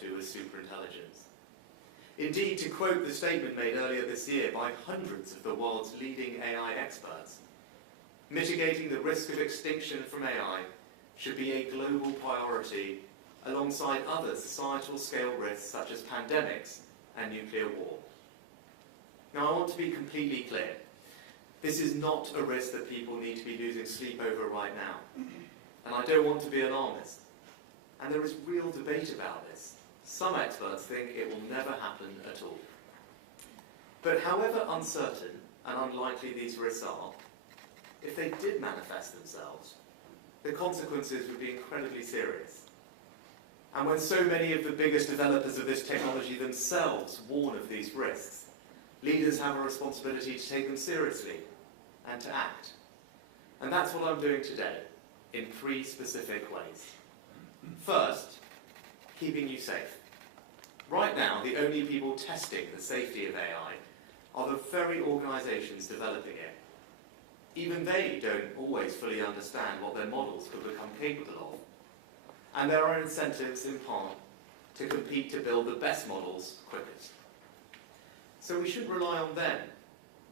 to as superintelligence. Indeed, to quote the statement made earlier this year by hundreds of the world's leading AI experts, mitigating the risk of extinction from AI should be a global priority alongside other societal scale risks such as pandemics and nuclear war. Now, I want to be completely clear. This is not a risk that people need to be losing sleep over right now. And I don't want to be alarmist. And there is real debate about this. Some experts think it will never happen at all. But however uncertain and unlikely these risks are, if they did manifest themselves, the consequences would be incredibly serious. And when so many of the biggest developers of this technology themselves warn of these risks, leaders have a responsibility to take them seriously and to act. And that's what I'm doing today, in 3 specific ways. First, keeping you safe. Right now, the only people testing the safety of AI are the very organisations developing it. Even they don't always fully understand what their models could become capable of. And there are incentives, in part, to compete to build the best models quickest. So we should rely on them,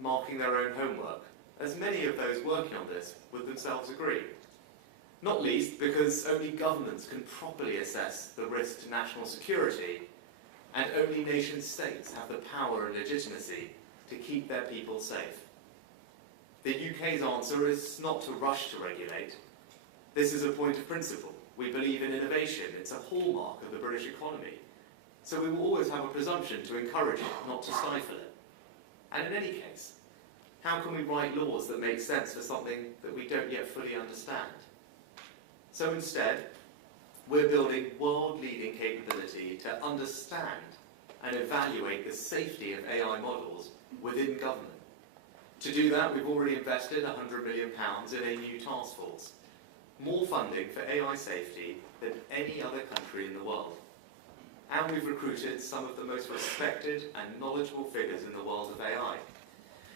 marking their own homework, as many of those working on this would themselves agree. Not least because only governments can properly assess the risk to national security, and only nation states have the power and legitimacy to keep their people safe. The UK's answer is not to rush to regulate. This is a point of principle. We believe in innovation. It's a hallmark of the British economy. So we will always have a presumption to encourage it, not to stifle it. And in any case, how can we write laws that make sense for something that we don't yet fully understand? So instead, we're building world-leading capability to understand and evaluate the safety of AI models within government. To do that, we've already invested £100 million in a new task force, more funding for AI safety than any other country in the world. And we've recruited some of the most respected and knowledgeable figures in the world of AI.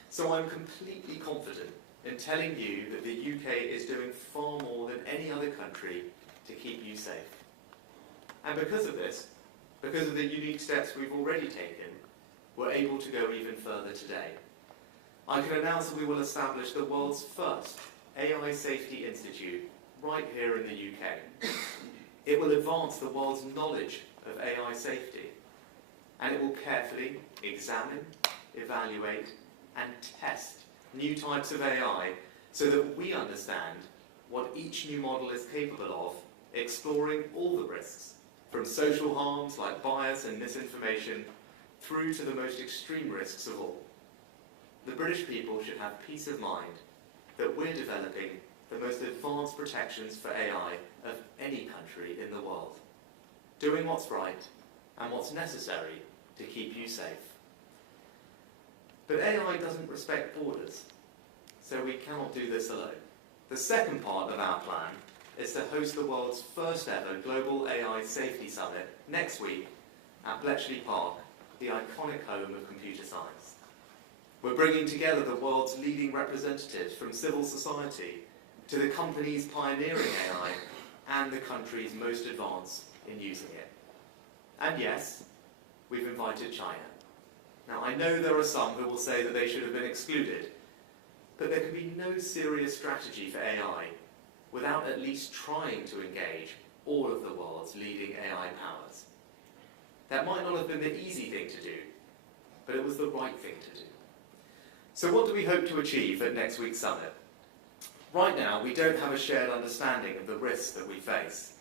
So I'm completely confident in telling you that the UK is doing far more than any other country to keep you safe. And because of this, because of the unique steps we've already taken, we're able to go even further today. I can announce that we will establish the world's first AI Safety Institute right here in the UK. It will advance the world's knowledge of AI safety, and it will carefully examine, evaluate, and test new types of AI so that we understand what each new model is capable of, exploring all the risks, from social harms like bias and misinformation, through to the most extreme risks of all. The British people should have peace of mind that we're developing the most advanced protections for AI of any country in the world, doing what's right and what's necessary to keep you safe. But AI doesn't respect borders, so we cannot do this alone. The second part of our plan is to host the world's first ever Global AI Safety Summit next week at Bletchley Park, the iconic home of computer science. We're bringing together the world's leading representatives from civil society to the companies pioneering AI and the countries most advanced in using it. And yes, we've invited China. Now, I know there are some who will say that they should have been excluded, but there can be no serious strategy for AI without at least trying to engage all of the world's leading AI powers. That might not have been the easy thing to do, but it was the right thing to do. So what do we hope to achieve at next week's summit? Right now, we don't have a shared understanding of the risks that we face.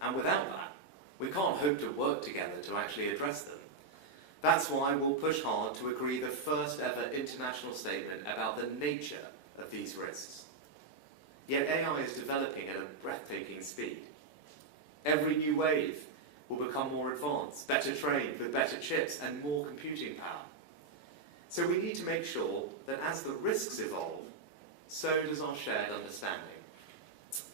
And without that, we can't hope to work together to actually address them. That's why we'll push hard to agree the first ever international statement about the nature of these risks. Yet AI is developing at a breathtaking speed. Every new wave will become more advanced, better trained with better chips and more computing power. So we need to make sure that as the risks evolve, so does our shared understanding.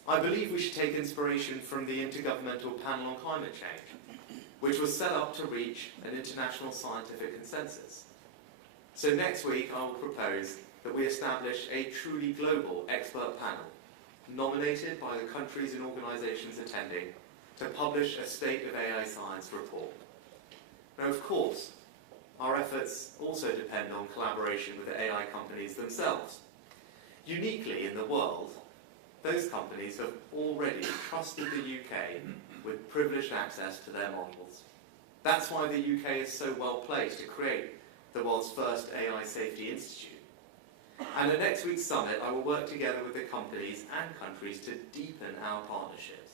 I believe we should take inspiration from the Intergovernmental Panel on Climate Change, which was set up to reach an international scientific consensus. So next week I will propose that we establish a truly global expert panel, nominated by the countries and organisations attending, to publish a State of AI Science report. Now, of course, our efforts also depend on collaboration with the AI companies themselves. Uniquely in the world, those companies have already trusted the UK with privileged access to their models. That's why the UK is so well placed to create the world's first AI Safety Institute. And at next week's summit, I will work together with the companies and countries to deepen our partnerships.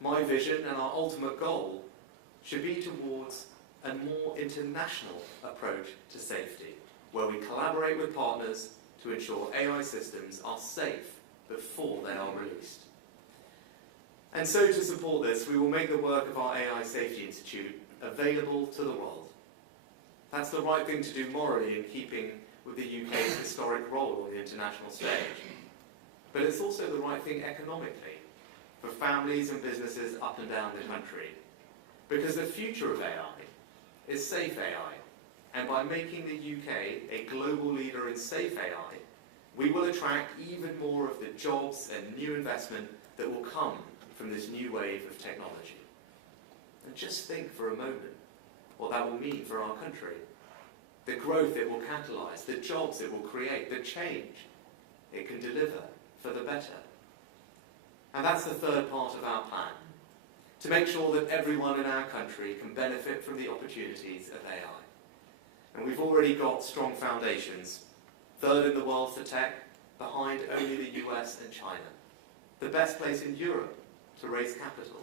My vision and our ultimate goal should be towards a more international approach to safety, where we collaborate with partners to ensure AI systems are safe before they are released. And so to support this, we will make the work of our AI Safety Institute available to the world. That's the right thing to do morally in keeping with the UK's historic role on the international stage. But it's also the right thing economically for families and businesses up and down the country. Because the future of AI is safe AI. And by making the UK a global leader in safe AI, we will attract even more of the jobs and new investment that will come from this new wave of technology. And just think for a moment what that will mean for our country. The growth it will catalyse, the jobs it will create, the change it can deliver for the better. And that's the third part of our plan, to make sure that everyone in our country can benefit from the opportunities of AI. And we've already got strong foundations, third in the world for tech, behind only the US and China. The best place in Europe to raise capital.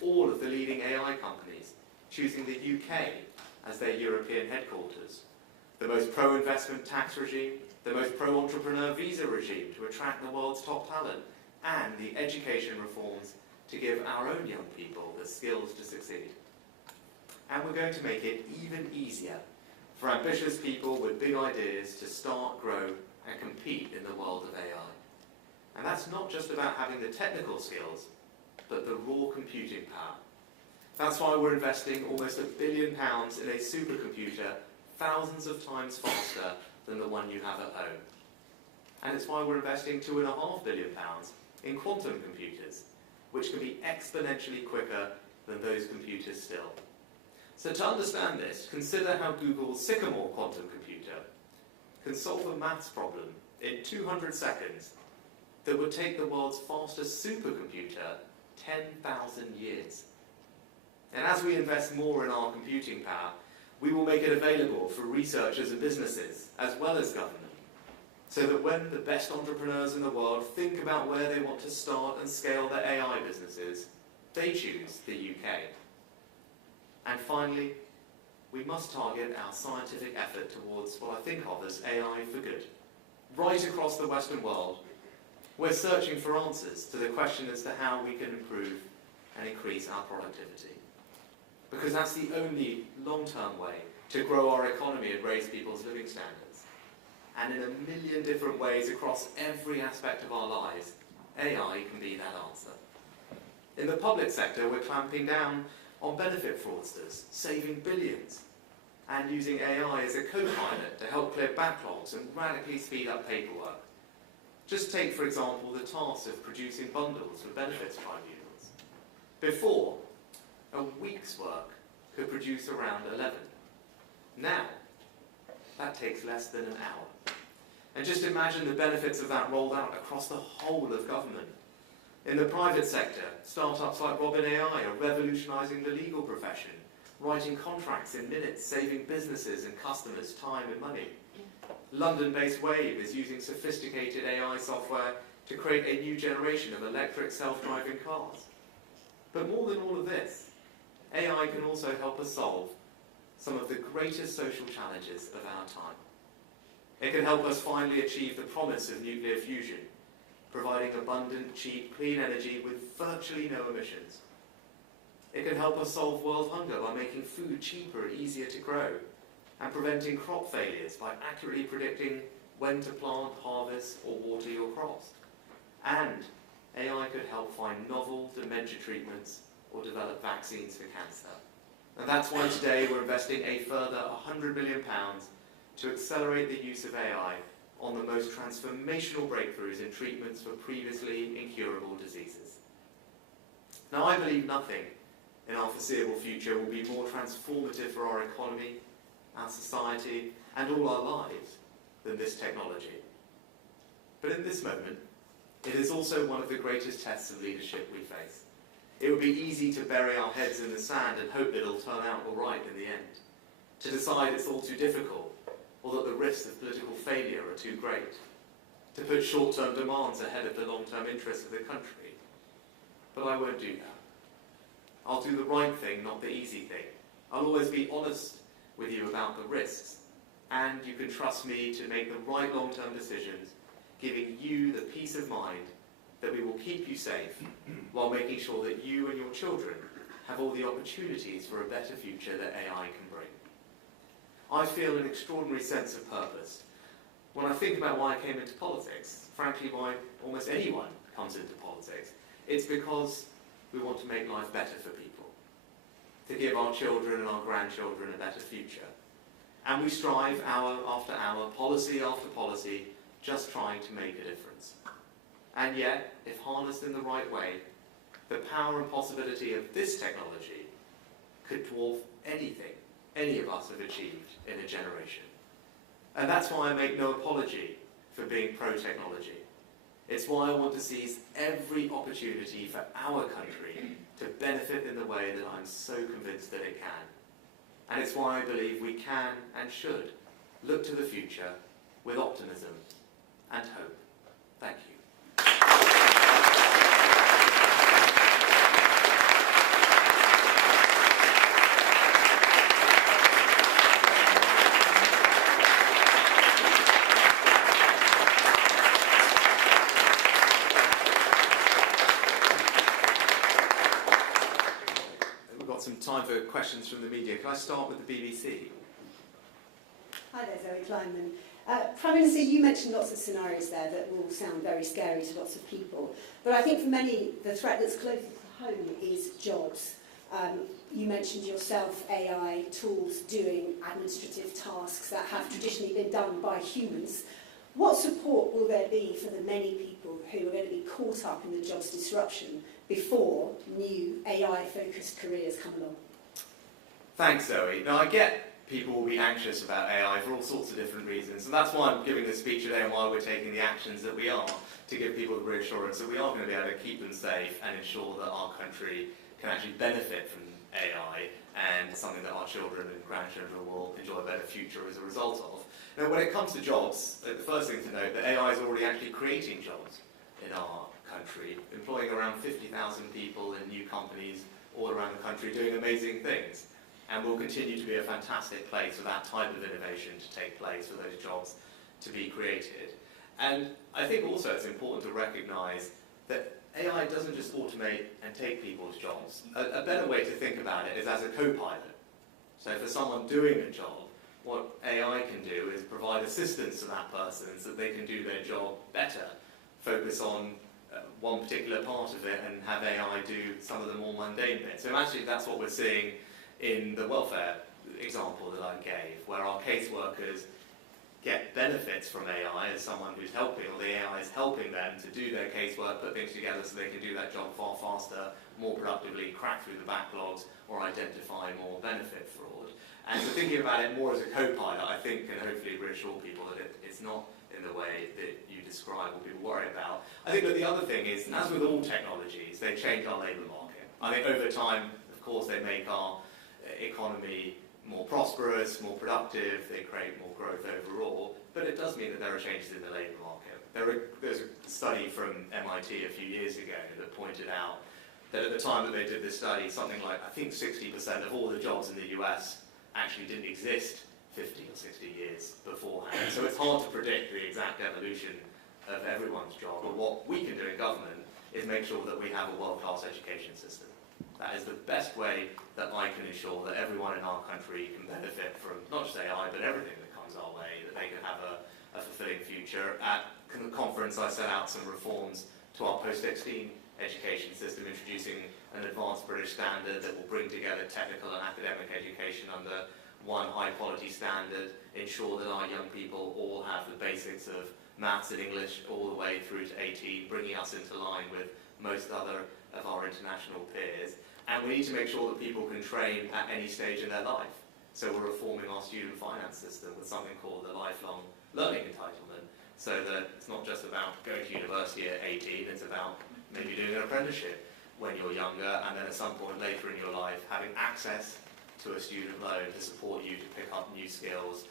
All of the leading AI companies choosing the UK as their European headquarters. The most pro-investment tax regime, the most pro-entrepreneur visa regime to attract the world's top talent, and the education reforms to give our own young people the skills to succeed. And we're going to make it even easier for ambitious people with big ideas to start, grow, and compete in the world of AI. And that's not just about having the technical skills, but the raw computing power. That's why we're investing almost £1 billion in a supercomputer thousands of times faster than the one you have at home. And it's why we're investing £2.5 billion in quantum computers, which can be exponentially quicker than those computers still. So to understand this, consider how Google's Sycamore quantum computer can solve a maths problem in 200 seconds that would take the world's fastest supercomputer 10,000 years. And as we invest more in our computing power, we will make it available for researchers and businesses, as well as government, so that when the best entrepreneurs in the world think about where they want to start and scale their AI businesses, they choose the UK. And finally, we must target our scientific effort towards what I think of as AI for good. Right across the Western world, we're searching for answers to the question as to how we can improve and increase our productivity. Because that's the only long-term way to grow our economy and raise people's living standards. And in 1 million different ways across every aspect of our lives, AI can be that answer. In the public sector, we're clamping down on benefit fraudsters, saving billions, and using AI as a co-pilot to help clear backlogs and radically speed up paperwork. Just take, for example, the task of producing bundles for benefits tribunals. Before, a week's work could produce around 11. Now, that takes less than an hour. And just imagine the benefits of that rolled out across the whole of government. In the private sector, startups like Robin AI are revolutionising the legal profession, writing contracts in minutes, saving businesses and customers time and money. London-based Wave is using sophisticated AI software to create a new generation of electric self-driving cars. But more than all of this, AI can also help us solve some of the greatest social challenges of our time. It can help us finally achieve the promise of nuclear fusion, providing abundant, cheap, clean energy with virtually no emissions. It can help us solve world hunger by making food cheaper and easier to grow, and preventing crop failures by accurately predicting when to plant, harvest, or water your crops. And AI could help find novel dementia treatments or develop vaccines for cancer. And that's why today we're investing a further £100 million to accelerate the use of AI on the most transformational breakthroughs in treatments for previously incurable diseases. Now, I believe nothing in our foreseeable future will be more transformative for our economy, our society, and all our lives than this technology. But in this moment, it is also one of the greatest tests of leadership we face. It would be easy to bury our heads in the sand and hope that it'll turn out all right in the end, to decide it's all too difficult, or that the risks of political failure are too great, to put short-term demands ahead of the long-term interests of the country. But I won't do that. I'll do the right thing, not the easy thing. I'll always be honest with you about the risks, and you can trust me to make the right long-term decisions, giving you the peace of mind that we will keep you safe while making sure that you and your children have all the opportunities for a better future that AI can bring. I feel an extraordinary sense of purpose. When I think about why I came into politics, frankly why almost anyone comes into politics, it's because we want to make life better for people, to give our children and our grandchildren a better future. And we strive hour after hour, policy after policy, just trying to make a difference. And yet, if harnessed in the right way, the power and possibility of this technology could dwarf anything any of us have achieved in a generation. And that's why I make no apology for being pro-technology. It's why I want to seize every opportunity for our country to benefit in the way that I'm so convinced that it can. And it's why I believe we can and should look to the future with optimism and hope. Thank you. Some time for questions from the media. Can I start with the BBC? Hi there, Zoe Kleinman. Prime Minister, you mentioned lots of scenarios there that will sound very scary to lots of people, but I think for many the threat that's closest to home is jobs. You mentioned yourself AI tools doing administrative tasks that have traditionally been done by humans. What support will there be for the many people who are going to be caught up in the jobs disruption before new AI-focused careers come along? Thanks, Zoe. Now, I get people will be anxious about AI for all sorts of different reasons, and that's why I'm giving this speech today and why we're taking the actions that we are, to give people the reassurance that we are going to be able to keep them safe and ensure that our country can actually benefit from AI and something that our children and grandchildren will enjoy a better future as a result of. Now, when it comes to jobs, the first thing to note that AI is already actually creating jobs in our country, employing around 50,000 people in new companies all around the country doing amazing things, and will continue to be a fantastic place for that type of innovation to take place, for those jobs to be created. And I think also it's important to recognise that AI doesn't just automate and take people's jobs. A better way to think about it is as a co-pilot. So for someone doing a job, what AI can do is provide assistance to that person so that they can do their job better, focus on one particular part of it and have AI do some of the more mundane bits. So actually that's what we're seeing in the welfare example that I gave, where our caseworkers get benefits from AI as someone who's helping, or the AI is helping them to do their casework, put things together so they can do that job far faster, more productively, crack through the backlogs, or identify more benefit fraud. And so thinking about it more as a co-pilot, I think can hopefully reassure people that it's not in the way that you describe or people worry about. I think that the other thing is, as with all technologies, they change our labour market. I think over time, of course, they make our economy more prosperous, more productive, they create more growth overall, but it does mean that there are changes in the labour market. There's a study from MIT a few years ago that pointed out that at the time that they did this study, something like, I think 60% of all the jobs in the US actually didn't exist 50 or 60 years beforehand. So it's hard to predict the exact evolution of everyone's job, but what we can do in government is make sure that we have a world-class education system. That is the best way that I can ensure that everyone in our country can benefit from not just AI, but everything that comes our way, that they can have a fulfilling future. At the conference, I set out some reforms to our post-16 education system, introducing an advanced British standard that will bring together technical and academic education under one high-quality standard, ensure that our young people all have the basics of maths and English all the way through to 18, bringing us into line with most other of our international peers, and we need to make sure that people can train at any stage in their life. So we're reforming our student finance system with something called the lifelong learning entitlement, so that it's not just about going to university at 18, it's about maybe doing an apprenticeship when you're younger, and then at some point later in your life having access to a student loan to support you to pick up new skills,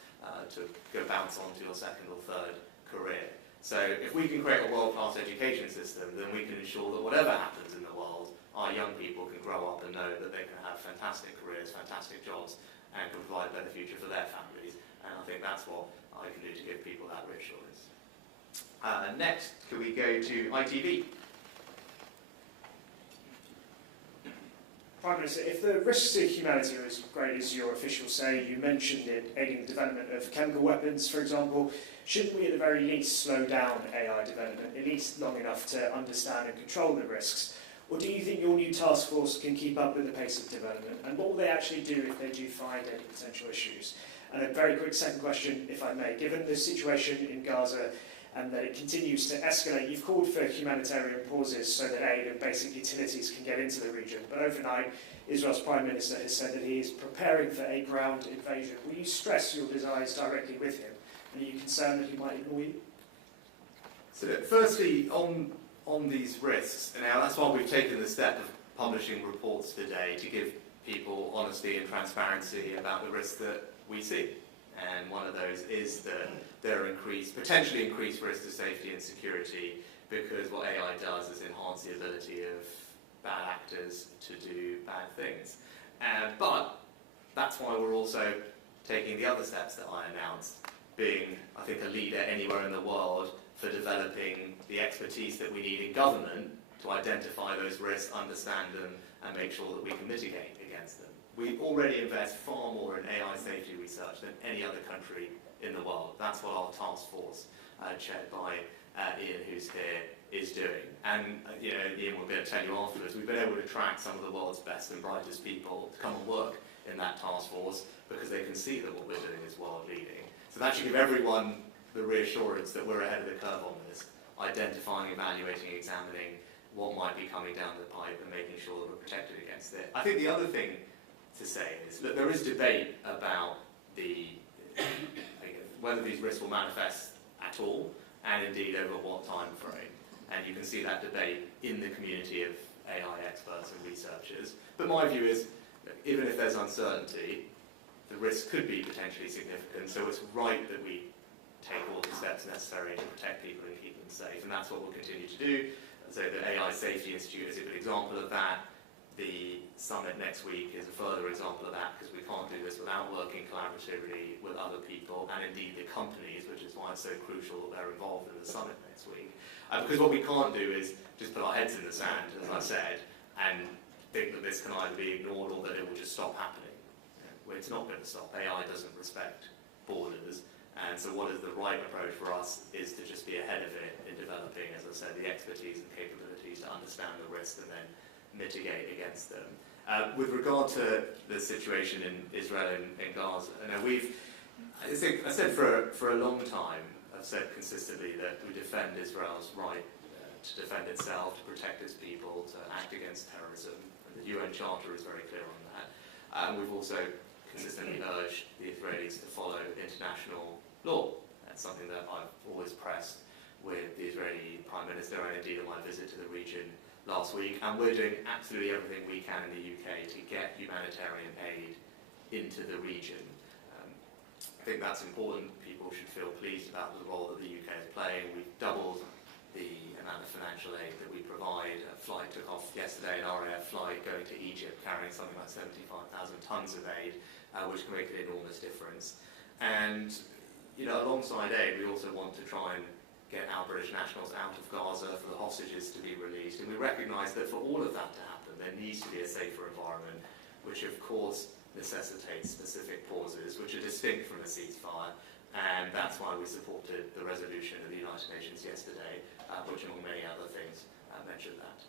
to go bounce on to your second or third career. So if we can create a world-class education system, then we can ensure that whatever happens in the world, our young people can grow up and know that they can have fantastic careers, fantastic jobs, and can provide a better future for their families. And I think that's what I can do to give people that reassurance. Next, could we go to ITV? Prime Minister, if the risks to humanity are as great as your officials say, you mentioned it aiding the development of chemical weapons, for example, shouldn't we at the very least slow down AI development, at least long enough to understand and control the risks? Or do you think your new task force can keep up with the pace of development? And what will they actually do if they do find any potential issues? And a very quick second question, if I may. Given the situation in Gaza and that it continues to escalate, you've called for humanitarian pauses so that aid and basic utilities can get into the region. But overnight, Israel's Prime Minister has said that he is preparing for a ground invasion. Will you stress your desires directly with him? And are you concerned that he might ignore you? So firstly, on these risks, and now that's why we've taken the step of publishing reports today to give people honesty and transparency about the risks that we see. And one of those is that there are potentially increased risks to safety and security, because what AI does is enhance the ability of bad actors to do bad things. But that's why we're also taking the other steps that I announced, being, I think, a leader anywhere in the world for developing the expertise that we need in government to identify those risks, understand them, and make sure that we can mitigate against them. We already invest far more in AI safety research than any other country in the world. That's what our task force, chaired by Ian, who's here, is doing. And Ian will be able to tell you afterwards, we've been able to attract some of the world's best and brightest people to come and work in that task force because they can see that what we're doing is world leading. So that should give everyone the reassurance that we're ahead of the curve on this, identifying, evaluating, examining what might be coming down the pipe and making sure that we're protected against it. I think the other thing to say is that there is debate about whether these risks will manifest at all, and indeed over what time frame. And you can see that debate in the community of AI experts and researchers. But my view is, even if there's uncertainty, the risk could be potentially significant, so it's right that we take all the steps necessary to protect people and keep them safe, and that's what we'll continue to do. So the AI Safety Institute is a good example of that. The summit next week is a further example of that, because we can't do this without working collaboratively with other people, and indeed the companies, which is why it's so crucial that they're involved in the summit next week. Because what we can't do is just put our heads in the sand, as I said, and think that this can either be ignored or that it will just stop happening. Well, it's not going to stop. AI doesn't respect borders, and so what is the right approach for us is to just be ahead of it in developing, as I said, the expertise and capabilities to understand the risks and then mitigate against them. With regard to the situation in Israel and Gaza, I said for a long time, I've said consistently that we defend Israel's right to defend itself, to protect its people, to act against terrorism. And the UN Charter is very clear on that. And we've also consistently urged the Israelis to follow international law. That's something that I've always pressed with the Israeli Prime Minister, and indeed on my visit to the region last week. And we're doing absolutely everything we can in the UK to get humanitarian aid into the region. I think that's important. People should feel pleased about the role that the UK is playing. We've doubled the amount of financial aid that we provide. A flight took off yesterday, an RAF flight going to Egypt, carrying something like 75,000 tonnes of aid, which can make an enormous difference. And alongside aid, we also want to try and get our British nationals out of Gaza, for the hostages to be released. And we recognise that for all of that to happen, there needs to be a safer environment, which of course necessitates specific pauses, which are distinct from a ceasefire. And that's why we supported the resolution of the United Nations yesterday, which among many other things mentioned that.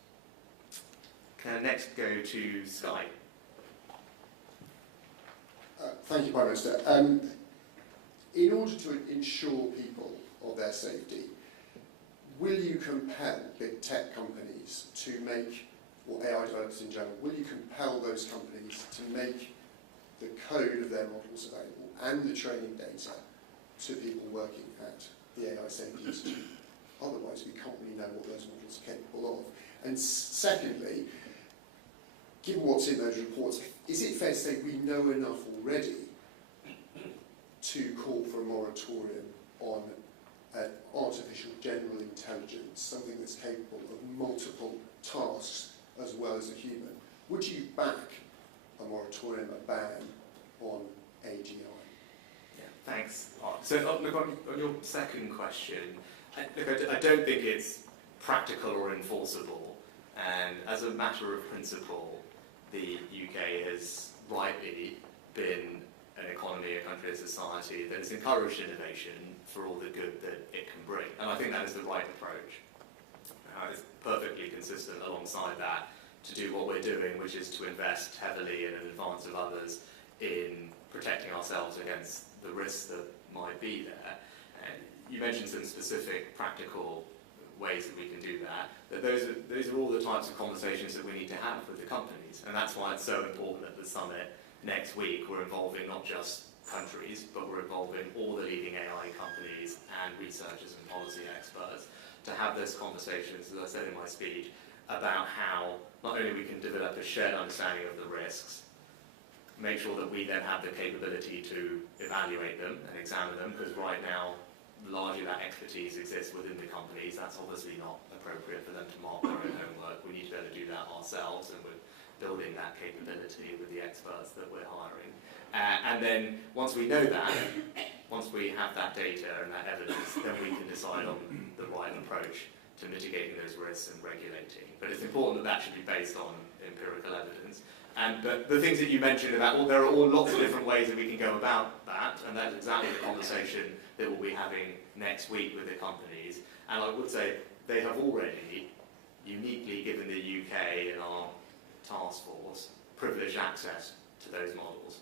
Can I next go to Sky? Thank you, Prime Minister. In order to ensure people of their safety, will you compel big tech companies to make or AI developers in general, will you compel those companies to make the code of their models available and the training data to people working at the AI Safety Institute? Otherwise, we can't really know what those models are capable of. And secondly, given what's in those reports, is it fair to say we know enough already to call for a moratorium on artificial general intelligence, something that's capable of multiple tasks as well as a human? Would you back a moratorium, a ban on AGI? Yeah, thanks. So look, on your second question, I don't think it's practical or enforceable, and as a matter of principle, the UK has rightly been an economy, a country, a society that has encouraged innovation for all the good that it can bring. And I think that is the right approach. It's perfectly consistent alongside that to do what we're doing, which is to invest heavily and in advance of others in protecting ourselves against the risks that might be there. And you mentioned some specific practical ways that we can do that. Those are all the types of conversations that we need to have with the companies. And that's why it's so important at the summit next week we're involving not just countries, but we're involving all the leading AI companies and researchers and policy experts to have those conversations, as I said in my speech, about how not only we can develop a shared understanding of the risks, make sure that we then have the capability to evaluate them and examine them, because right now largely that expertise exists within the companies. That's obviously not appropriate for them to mark their own homework. We need to be able to do that ourselves, and we're building that capability with the experts that we're hiring. And then once we know that, once we have that data and that evidence, then we can decide on the right approach to mitigating those risks and regulating. But it's important that that should be based on empirical evidence. But the things that you mentioned about, well, there are all lots of different ways that we can go about that, and that's exactly the conversation that we'll be having next week with the companies. And I would say they have already, uniquely given the UK and our task force, privileged access to those models.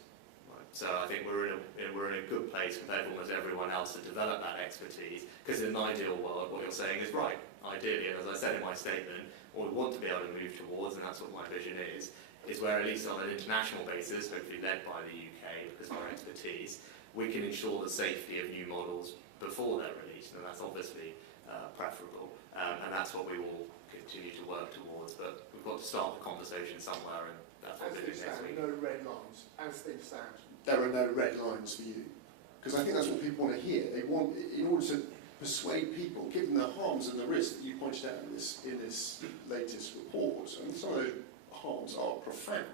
Right? So I think we're in a good place compared to almost everyone else to develop that expertise, because in an ideal world, what you're saying is right. Ideally, and as I said in my statement, what we want to be able to move towards, and that's what my vision is where at least on an international basis, hopefully led by the UK because of our expertise, we can ensure the safety of new models before they're released, and that's obviously preferable. And that's what we will continue to work towards, but we've got to start the conversation somewhere, and that's what we're doing next week. No red lines. As things stand, there are no red lines for you. Because I think that's what people want to hear. They want, in order to persuade people, given the harms and the risks that you pointed out in this latest report, and some of those harms are profound,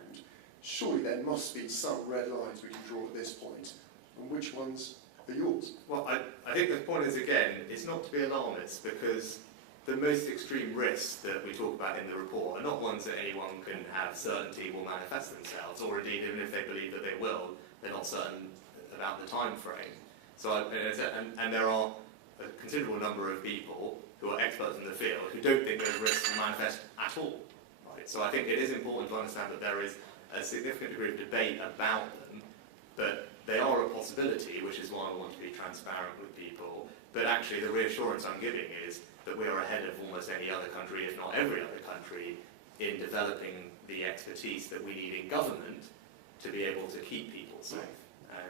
surely there must be some red lines we can draw at this point, and which ones are yours? Well, I think the point is, again, it's not to be alarmist, because the most extreme risks that we talk about in the report are not ones that anyone can have certainty will manifest themselves, or indeed, even if they believe that they will, they're not certain about the time frame. So, and there are a considerable number of people who are experts in the field who don't think those risks will manifest at all. Right? So I think it is important to understand that there is a significant degree of debate about them, but they are a possibility, which is why I want to be transparent with people. But actually the reassurance I'm giving is that we are ahead of almost any other country, if not every other country, in developing the expertise that we need in government to be able to keep people safe.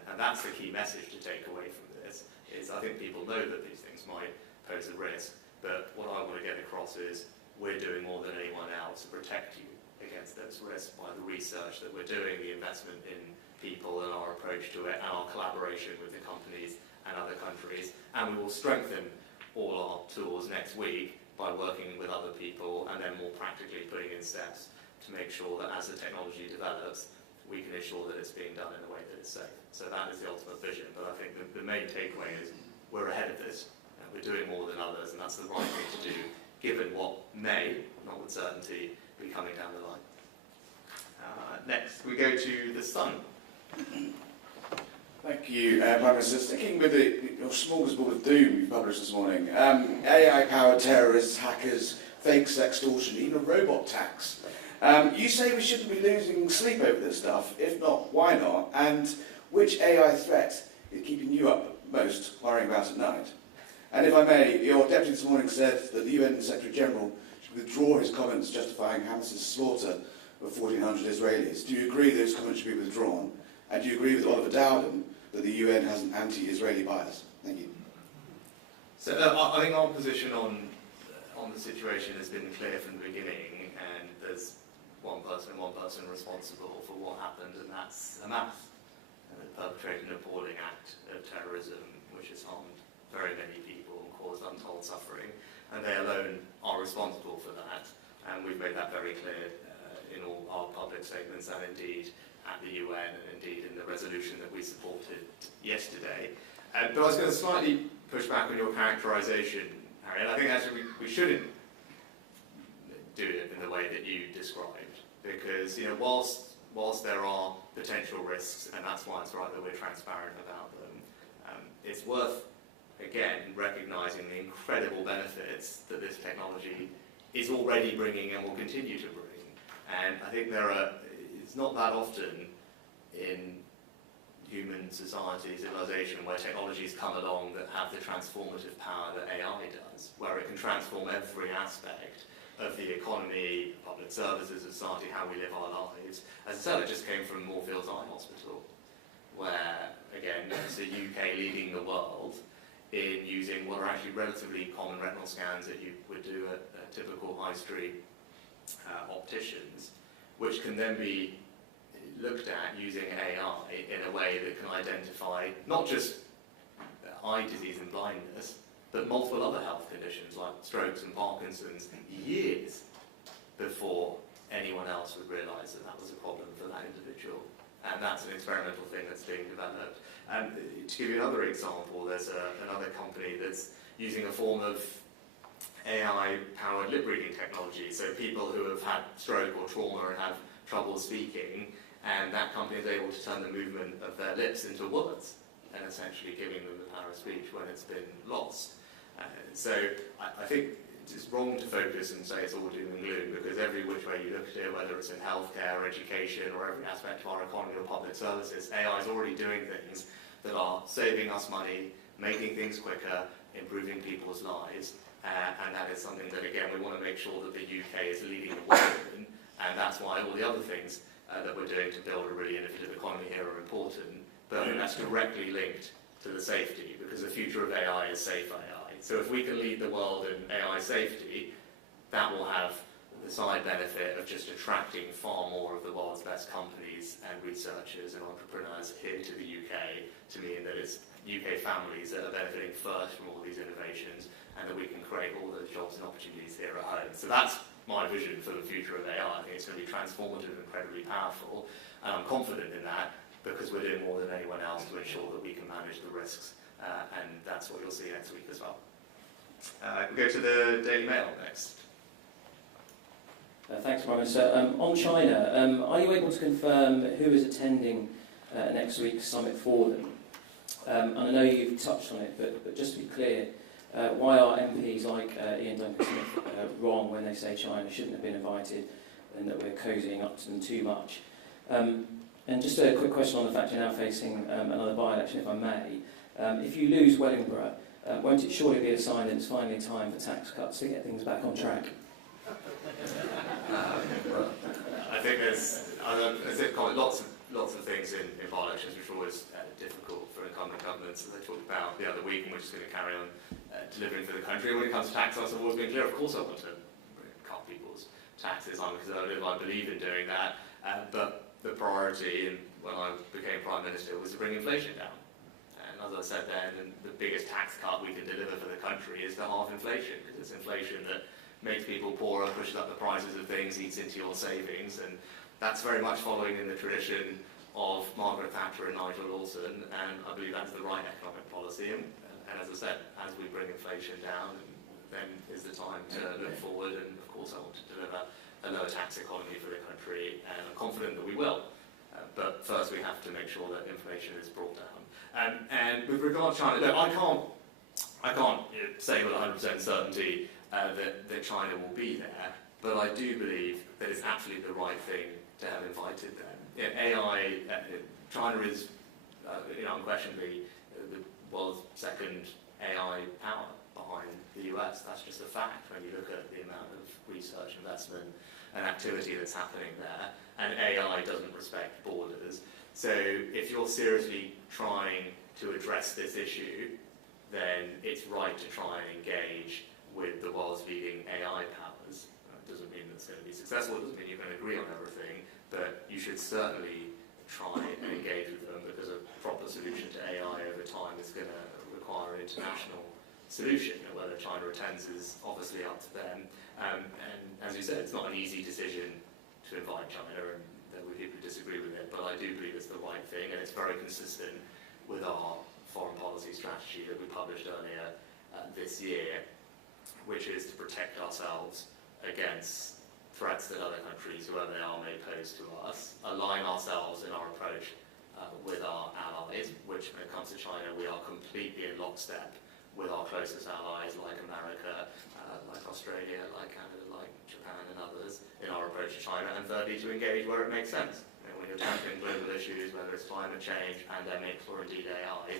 And that's the key message to take away from this, is I think people know that these things might pose a risk, but what I want to get across is we're doing more than anyone else to protect you against those risks by the research that we're doing, the investment in people and our approach to it, and our collaboration with the companies and other countries. And we will strengthen all our tools next week by working with other people, and then more practically putting in steps to make sure that as the technology develops, we can ensure that it's being done in a way that is safe. So that is the ultimate vision, but I think the main takeaway is we're ahead of this, and we're doing more than others, and that's the right thing to do, given what may, not with certainty, be coming down the line. Next, we go to the sun. Thank you, Prime Minister. Sticking with your smorgasbord of doom you published this morning, AI-powered terrorists, hackers, fakes, extortion, even a robot tax. You say we shouldn't be losing sleep over this stuff. If not, why not? And which AI threat is keeping you up most, worrying about at night? And if I may, your deputy this morning said that the UN Secretary General should withdraw his comments justifying Hamas's slaughter of 1,400 Israelis. Do you agree those comments should be withdrawn? And do you agree with Oliver Dowden that the UN has an anti-Israeli bias? Thank you. So I think our position on the situation has been clear from the beginning, and there's one person responsible for what happened, and that's Hamas, perpetrated an appalling act of terrorism which has harmed very many people and caused untold suffering, and they alone are responsible for that, and we've made that very clear in all our public statements and indeed at the UN and indeed in the resolution that we supported yesterday. But I was going to slightly push back on your characterisation, Harry, and I think actually we shouldn't do it in the way that you described, because whilst there are potential risks, and that's why it's right that we're transparent about them, it's worth, again, recognising the incredible benefits that this technology is already bringing and will continue to bring. And I think it's not that often in human society, civilization, where technologies come along that have the transformative power that AI does, where it can transform every aspect of the economy, public services, society, how we live our lives. As I said, I just came from Moorfields Eye Hospital, where, again, it's the UK leading the world in using what are actually relatively common retinal scans that you would do at typical high street opticians, which can then be looked at using AI in a way that can identify not just eye disease and blindness, but multiple other health conditions like strokes and Parkinson's years before anyone else would realise that that was a problem for that individual. And that's an experimental thing that's being developed. And to give you another example, there's another company that's using a form of AI-powered lip reading technology. So people who have had stroke or trauma and have trouble speaking, and that company is able to turn the movement of their lips into words, and essentially giving them the power of speech when it's been lost. So I think it's wrong to focus and say it's all doom and gloom, because every which way you look at it, whether it's in healthcare or education or every aspect of our economy or public services, AI is already doing things that are saving us money, making things quicker, improving people's lives, and that is something that, again, we want to make sure that the UK is leading the world in, and that's why all the other things that we're doing to build a really innovative economy here are important, but I think that's directly linked to the safety, because the future of AI is safe AI. So if we can lead the world in AI safety, that will have the side benefit of just attracting far more of the world's best companies and researchers and entrepreneurs here to the UK, to mean that it's UK families that are benefiting first from all these innovations, and that we can create all those jobs and opportunities here at home. So that's my vision for the future of AI. I think it's going to be transformative and incredibly powerful, and I'm confident in that, because we're doing more than anyone else to ensure that we can manage the risks, and that's what you'll see next week as well. We'll go to the Daily Mail next. Thanks, Prime Minister. On China, are you able to confirm who is attending next week's summit for them? And I know you've touched on it, but just to be clear, why are MPs like Ian Duncan-Smith wrong when they say China shouldn't have been invited and that we're cozying up to them too much? And just a quick question on the fact you're now facing another by-election, if I may. If you lose Wellingborough, won't it surely be a sign that it's finally time for tax cuts to get things back on track? I think there's lots of things in by-elections which are always difficult for incumbent governments, as I talked about the other week, and we're just going to carry on delivering for the country. When it comes to tax cuts, I've always been clear, of course I want to cut people's taxes. I'm conservative, I believe in doing that, but the priority when I became Prime Minister was to bring inflation down. And as I said then, the biggest tax cut we can deliver for the country is to halve inflation, because it's inflation that makes people poorer, pushes up the prices of things, eats into your savings, and that's very much following in the tradition of Margaret Thatcher and Nigel Lawson, and I believe that's the right economic policy. And as I said, as we bring inflation down, then is the time to look forward, and of course I want to deliver a lower tax economy for the country, and I'm confident that we will. But first we have to make sure that inflation is brought down. And with regard to China, look, I can't say with 100% certainty that China will be there, but I do believe that it's absolutely the right thing to have invited them. China is unquestionably the world's second AI power behind the US. That's just a fact when you look at the amount of research, investment, and activity that's happening there, and AI doesn't respect borders. So if you're seriously trying to address this issue, then it's right to try and engage with the world's leading AI powers. It doesn't mean it's going to be successful, it doesn't mean you're going to agree on everything, but you should certainly try and engage with them, because a proper solution to AI over time is going to require an international solution. Whether China attends is obviously up to them. And as you said, it's not an easy decision to invite China, and there will be people who disagree with it, but I do believe it's the right thing, and it's very consistent with our foreign policy strategy that we published earlier this year, which is to protect ourselves against threats that other countries, whoever they are, may pose to us, align ourselves in our approach with our allies, which when it comes to China, we are completely in lockstep with our closest allies like America, like Australia, like Canada, like Japan and others in our approach to China, and thirdly, to engage where it makes sense. When you're tackling global issues, whether it's climate change, pandemics, or indeed AI,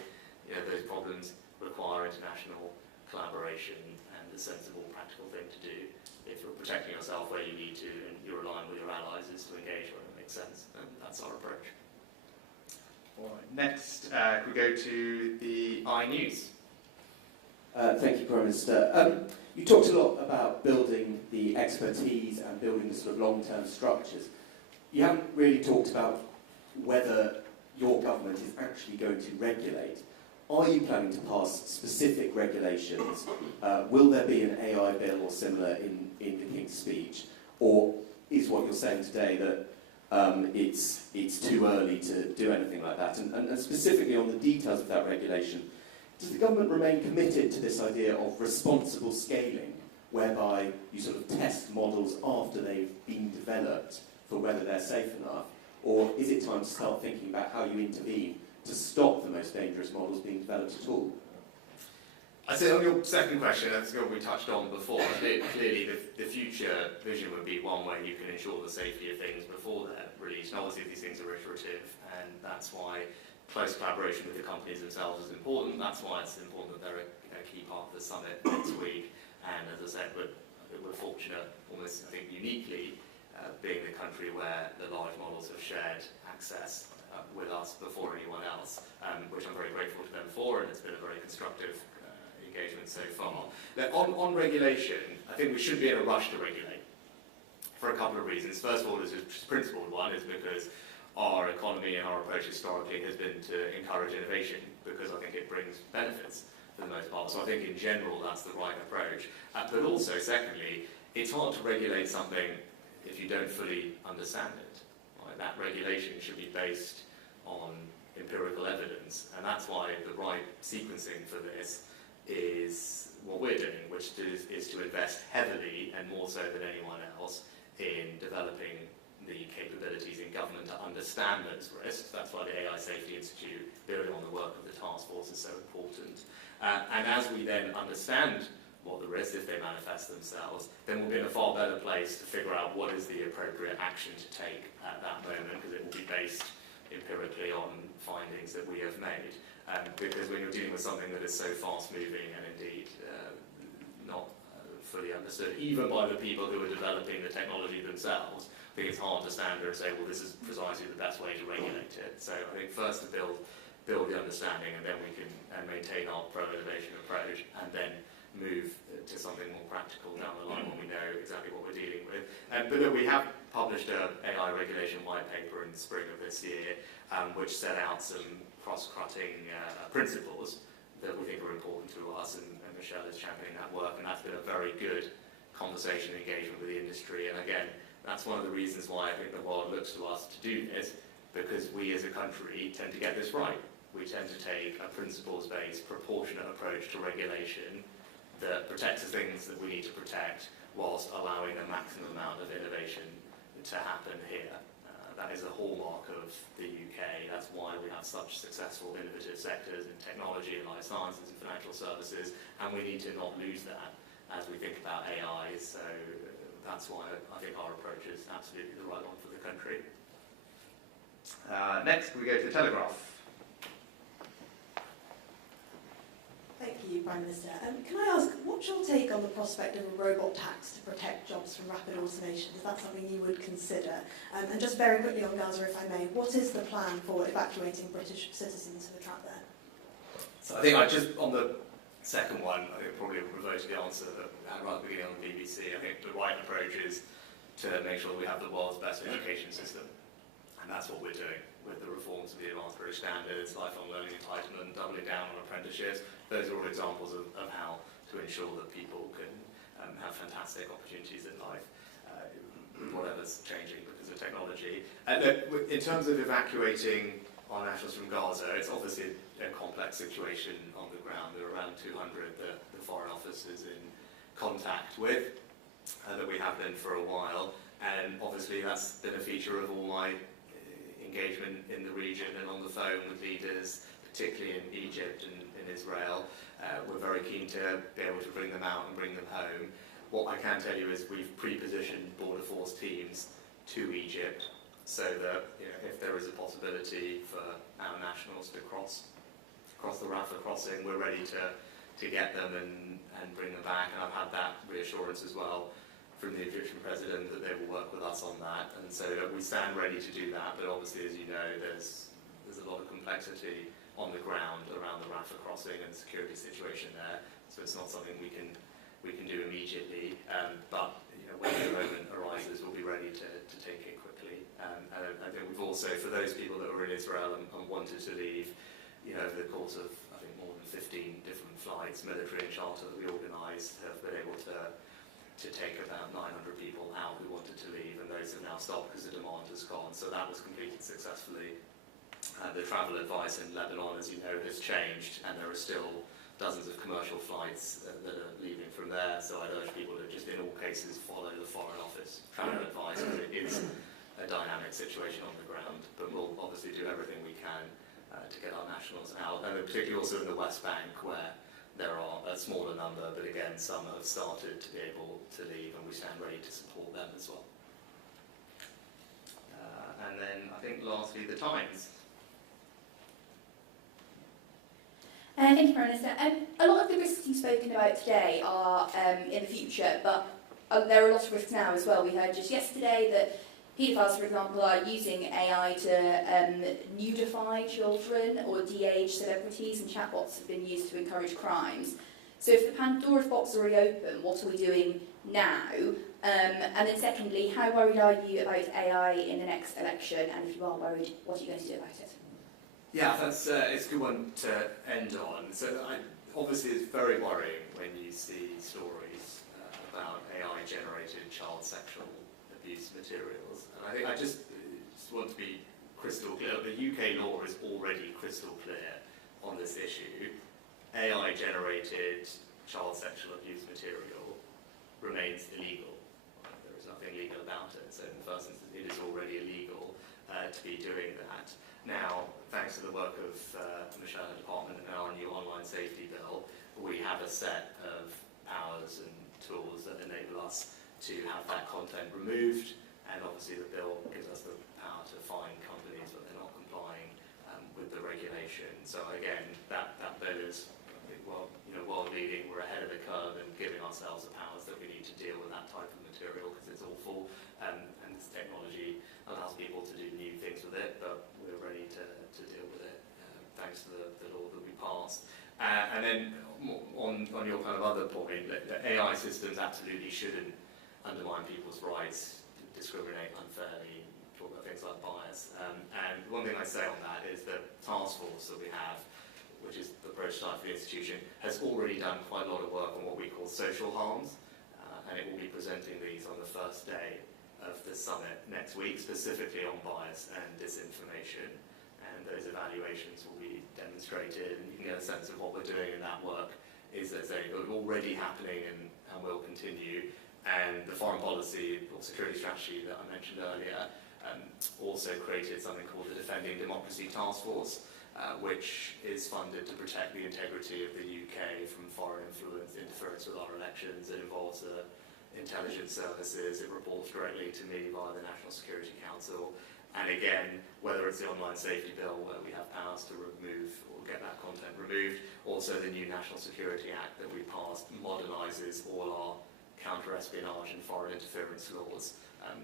those problems require international collaboration and a sensible, practical thing to do. If you're protecting yourself where you need to and you're aligned with your allies, is to engage where it makes sense, and that's our approach. All right. Next, we go to the iNews. Thank you, Prime Minister. You talked a lot about building the expertise and building the sort of long-term structures. You haven't really talked about whether your government is actually going to regulate. Are you planning to pass specific regulations? Will there be an AI bill or similar in the King's speech? Or is what you're saying today that it's too early to do anything like that? And specifically on the details of that regulation, does the government remain committed to this idea of responsible scaling, whereby you sort of test models after they've been developed for whether they're safe enough? Or is it time to start thinking about how you intervene to stop the most dangerous models being developed at all? I'd say on your second question, that's what we touched on before. Clearly, the future vision would be one where you can ensure the safety of things before they're released. And obviously, these things are iterative, and that's why close collaboration with the companies themselves is important. That's why it's important that they're a key part of the summit next week. And as I said, we're fortunate, almost I think uniquely, being the country where the large models have shared access with us before anyone else, which I'm very grateful to them for, and it's been a very constructive engagement so far. Now, on regulation, I think we shouldn't be in a rush to regulate for a couple of reasons. First of all, is a principled one, is because our economy and our approach historically has been to encourage innovation, because I think it brings benefits for the most part. So I think in general that's the right approach. But also, secondly, it's hard to regulate something if you don't fully understand it. Right? That regulation should be based on empirical evidence, and that's why the right sequencing for this is what we're doing, which is to invest heavily, and more so than anyone else, in developing the capabilities in government to understand those risks. That's why the AI Safety Institute, building on the work of the task force, is so important. And as we then understand what the risks, if they manifest themselves, then we'll be in a far better place to figure out what is the appropriate action to take at that moment, because it will be based empirically on findings that we have made. Because when you're dealing with something that is so fast-moving and indeed not fully understood, even by the people who are developing the technology themselves, I think it's hard to stand there and say, well, this is precisely the best way to regulate it. So I think first to build the understanding, and then we can maintain our pro-innovation approach, and then move to something more practical down the line when we know exactly what we're dealing with. But look, we have published an AI regulation white paper in the spring of this year, which set out some cross-cutting principles that we think are important to us, and Michelle is championing that work, and that's been a very good conversation and engagement with the industry. And again, that's one of the reasons why I think the world looks to us to do this, because we as a country tend to get this right. We tend to take a principles-based, proportionate approach to regulation that protects the things that we need to protect, whilst allowing a maximum amount of innovation to happen here. That is a hallmark of the UK. That's why we have such successful innovative sectors in technology and life sciences and financial services, and we need to not lose that as we think about AI. So that's why I think our approach is absolutely the right one for the country. Next, we go to the Telegraph. Thank you, Prime Minister. Can I ask, what's your take on the prospect of a robot tax to protect jobs from rapid automation? Is that something you would consider? And just very quickly on Gaza, if I may, what is the plan for evacuating British citizens who are trapped there? So I think on the second one, I think probably revert to the answer that I had right at the beginning on the BBC. I think the right approach is to make sure that we have the world's best education system. And that's what we're doing with the reforms of the Advanced British Standards, lifelong learning entitlement, doubling down on apprenticeships. Those are all examples of how to ensure that people can have fantastic opportunities in life, whatever's changing because of technology. Look, in terms of evacuating our nationals from Gaza, it's obviously a complex situation on the ground. There are around 200 that the Foreign Office is in contact with, that we have been for a while, and obviously that's been a feature of all my engagement in the region and on the phone with leaders, particularly in Egypt and in Israel. We're very keen to be able to bring them out and bring them home. What I can tell you is we've pre-positioned border force teams to Egypt so that if there is a possibility for our nationals to cross the Rafah crossing, we're ready to get them and bring them back. And I've had that reassurance as well from the Egyptian president that they will work with us on that, and so we stand ready to do that. But obviously, as you know, there's a lot of complexity on the ground around the Rafah crossing and the security situation there. So it's not something we can do immediately. But when the moment arises, we'll be ready to take it quickly. And I think we've also, for those people that were in Israel and wanted to leave, over the course of I think more than 15 different flights, military and charter that we organised, have been able to take about 900 people out who wanted to leave, and those have now stopped because the demand has gone. So that was completed successfully. The travel advice in Lebanon, as you know, has changed, and there are still dozens of commercial flights that are leaving from there. So I'd urge people to just, in all cases, follow the Foreign Office travel advice, because it is a dynamic situation on the ground. But we'll obviously do everything we can to get our nationals out, and particularly also in the West Bank, where there are a smaller number, but again, some have started to be able to leave, and we stand ready to support them as well. And then I think lastly, the Times. Thank you, Prime Minister. A lot of the risks you've spoken about today are in the future, but there are a lot of risks now as well. We heard just yesterday that paedophiles, for example, are using AI to nudify children or de-age celebrities, and chatbots have been used to encourage crimes. So if the Pandora's box are reopened, what are we doing now? And then secondly, how worried are you about AI in the next election? And if you are worried, what are you going to do about it? Yeah, it's a good one to end on. So obviously it's very worrying when you see stories about AI-generated child sexual abuse materials. And I think I just want to be crystal clear. The UK law is already crystal clear on this issue. AI-generated child sexual abuse material remains illegal. There is nothing legal about it. So in the first instance, it is already illegal to be doing that. Now, thanks to the work of Michelle and the Department and our new online safety bill, we have a set of powers and tools that enable us to have that content removed, and obviously the bill gives us the power to fine companies when they're not complying with the regulation. So again, that bill is, I think, world leading. We're ahead of the curve and giving ourselves the powers that we need to deal with that type of material, because it's awful, and this technology allows people to do new things with it, but we're ready to deal with it thanks to the law that we passed. And then on your kind of other point, the AI systems absolutely shouldn't undermine people's rights, discriminate unfairly, talk about things like bias. And one thing I say on that is the task force that we have, which is the prototype for the institution, has already done quite a lot of work on what we call social harms, and it will be presenting these on the first day of the summit next week, specifically on bias and disinformation. And those evaluations will be demonstrated, and you can get a sense of what we're doing in that work is already happening and will continue. And the foreign policy or security strategy that I mentioned earlier also created something called the Defending Democracy Task Force, which is funded to protect the integrity of the UK from foreign influence, interference with our elections. It involves the intelligence services. It reports directly to me via the National Security Council. And again, whether it's the online safety bill where we have powers to remove or get that content removed, also the new National Security Act that we passed modernises all our counter-espionage and foreign interference laws,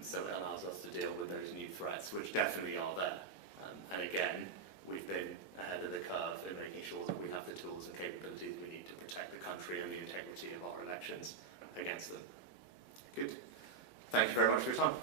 so it allows us to deal with those new threats, which definitely are there. And again, we've been ahead of the curve in making sure that we have the tools and capabilities we need to protect the country and the integrity of our elections against them. Good. Thank you very much for your time.